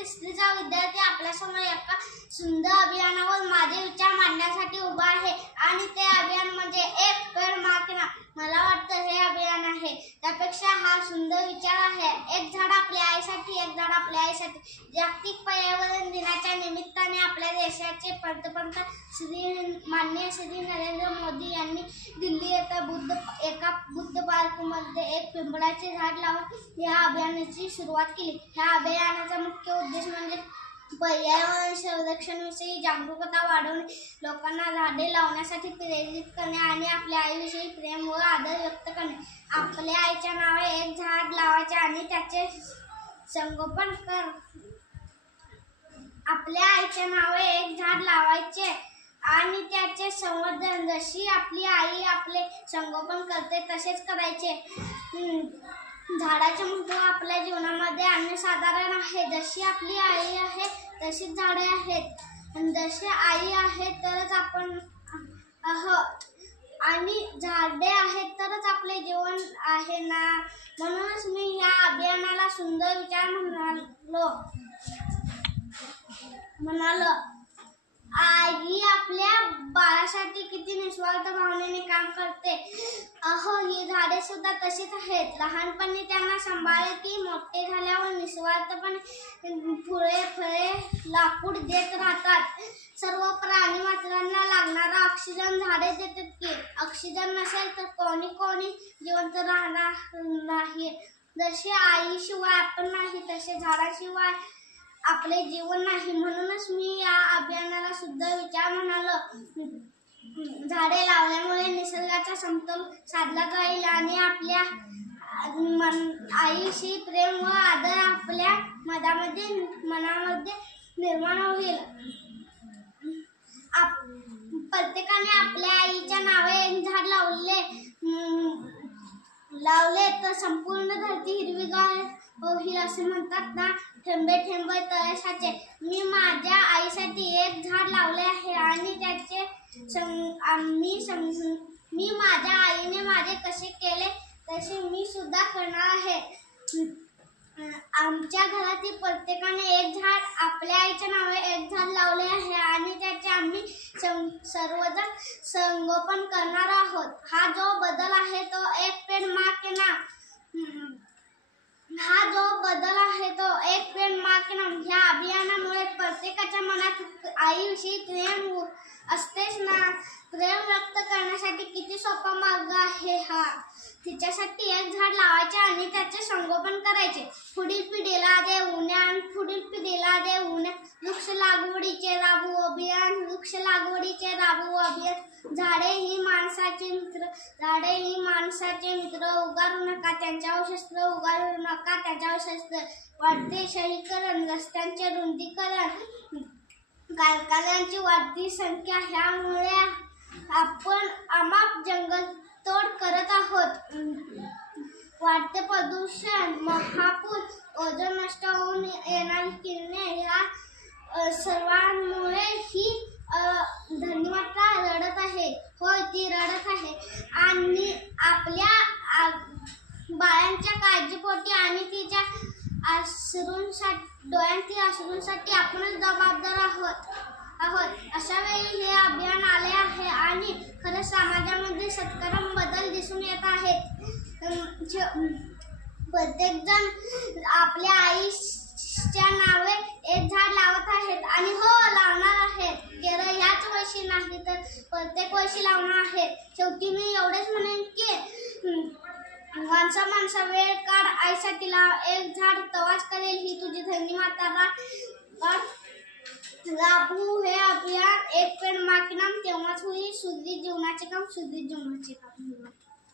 तिसरीचा विद्यार्थी आपल्यासमोर एका सुंदर अभियानावर माझे विचार मांडण्यासाठी उभा आहे आणि ते अभियान म्हणजे एक पेड़ माँ के नाम. मला वाटतं हे अभियान आहे त्यापेक्षा हा सुंदर विचार आहे. एक झाड आपल्या आईसाठी, एक झाड आपल्या आईसाठी. जागतिक पर्यावरण दिनाच्या निमित्ताने आपल्या देशाचे पंतप्रधान माननीय श्री नरेंद्र मोदी यांनी दिल्ली येथे एका बुद्ध पार्कमध्ये एक पिंपळाचे झाड लावून या अभियानाची सुरुवात केली. ह्या अभियानाचा मुख्य उद्देश म्हणजे पर्यावरण संरक्षणाविषयी जागरूकता वाढवणे, लोकांना झाडे लावण्यासाठी प्रेरित करणे आणि आपल्या आईविषयी प्रेम व आदर व्यक्त करणे. आपल्या आईच्या नावे एक झाड लावायचे आणि त्याचे संगोपन कर. आपल्या आईच्या नावे एक झाड लावायचे आणि त्याचे संवर्धन जशी आपली आई आपले संगोपन करते तसेच करायचे. झाडाचे महत्त्व आपल्या जीवनामध्ये अनन्यसाधारण आहे. जशी आपली आई आहे तशीच झाडे आहेत. जशी आई आहे तरच आपण आहोत आणि झाडे आहेत तरच आपले जीवन आहे ना. म्हणूनच मी या अभियानाला सुंदर विचार म्हणालो. आई आपल्या बाळासाठी किती निस्वार्थ भावनेने काम करते. ही झाडे सुद्धा तशीच आहेत. लहानपणी त्यांना सांभाळले की मोठे झाल्यावर निस्वार्थपणे फळे लाकूड देत राहतात. सर्व प्राणी मात्रांना लागणारा ऑक्सिजन झाडे देतात की. ऑक्सिजन नसेल तर कोणी जिवंत राहणार नाही. जसे आईशिवाय आपण नाही तसे झाडाशिवाय आपले जीवन नाही. म्हणूनच मी या अभियानाला सुद्धा विचार म्हणालो. झाडे लावल्यामुळे निसर्गाचा समतोल साधला जाईल आणि आपल्या आईशी प्रेम व आदर आपल्या मनामध्ये निर्माण होईल. प्रत्येकाने आपल्या आईच्या नावे एक झाड लावले तर संपूर्ण धरती हिरवीगार होईल असे म्हणतात ना. थेंबे थेंबे तळे साचे. मी माझ्या आईसाठी एक झाड लावले आहे आणि त्याचे मी माझ्या आईने माझे कसे केले तसे मी सुद्धा करणार आहे. आमच्या घरातील प्रत्येकाने एक झाड आपल्या आईच्या नावे एक झाड लावले आहे आणि त्याचे आम्ही सर्वजण संगोपन करणार आहोत. हा जो बदल आहे तो एक पेड़ माँ के नाम. ह्या अभियानामुळे प्रत्येकाच्या मनात आईविषयी प्रेम असतेच ना. प्रेम व्यक्त करण्यासाठी किती सोपा मार्ग आहे हा. तिच्यासाठी एक झाड लावायचे आणि त्याचे संगोपन करायचे. पुढील पिढीला दे उन्या. वृक्ष लागवडीचे राबवू अभियान. झाडे ही माणसाचे मित्र. उगारू नका त्यांच्यावर शस्त्र, उगारू नका त्यांच्यावर शस्त्र. वाढते शहरीकरण, रस्त्यांचे रुंदीकरण, कारखान्यांची वाढती संख्या ह्यामुळे आपण अमाप जंगलतोड करत आहोत. वाढते प्रदूषण, महापूर, ओझोन नष्ट होऊन येणारी किरणे या सर्वांमुळे ही धरतीमाता रडत आहे. होय, ती रडत आहे आणि आपल्या बाळांच्या काळजीपोटी आणि तिच्या डोळ्यांतील अश्रूंसाठी आपणच जबाबदार आहोत. अशा वेळी हे अभियान आले आहे आणि खरंच समाजामध्ये सत्कारम बदल दिसून येत आहेत. प्रत्येकजण आपल्या आईच्या नावे एक झाड लावत आहेत आणि लावणार आहेत. केवळ याच वर्षी नाही तर प्रत्येक वर्षी लावणार आहेत. शेवटी मी एवढेच म्हणेन की माणसा वेळ काढ, आईसाठी लाव एक झाड. तवाच करेल ही तुझी धरणी माता. राबवू हे अभियान एक पेड़ माँ के नाम. तेव्हाच होईल सुधीर जीवनाचे काम.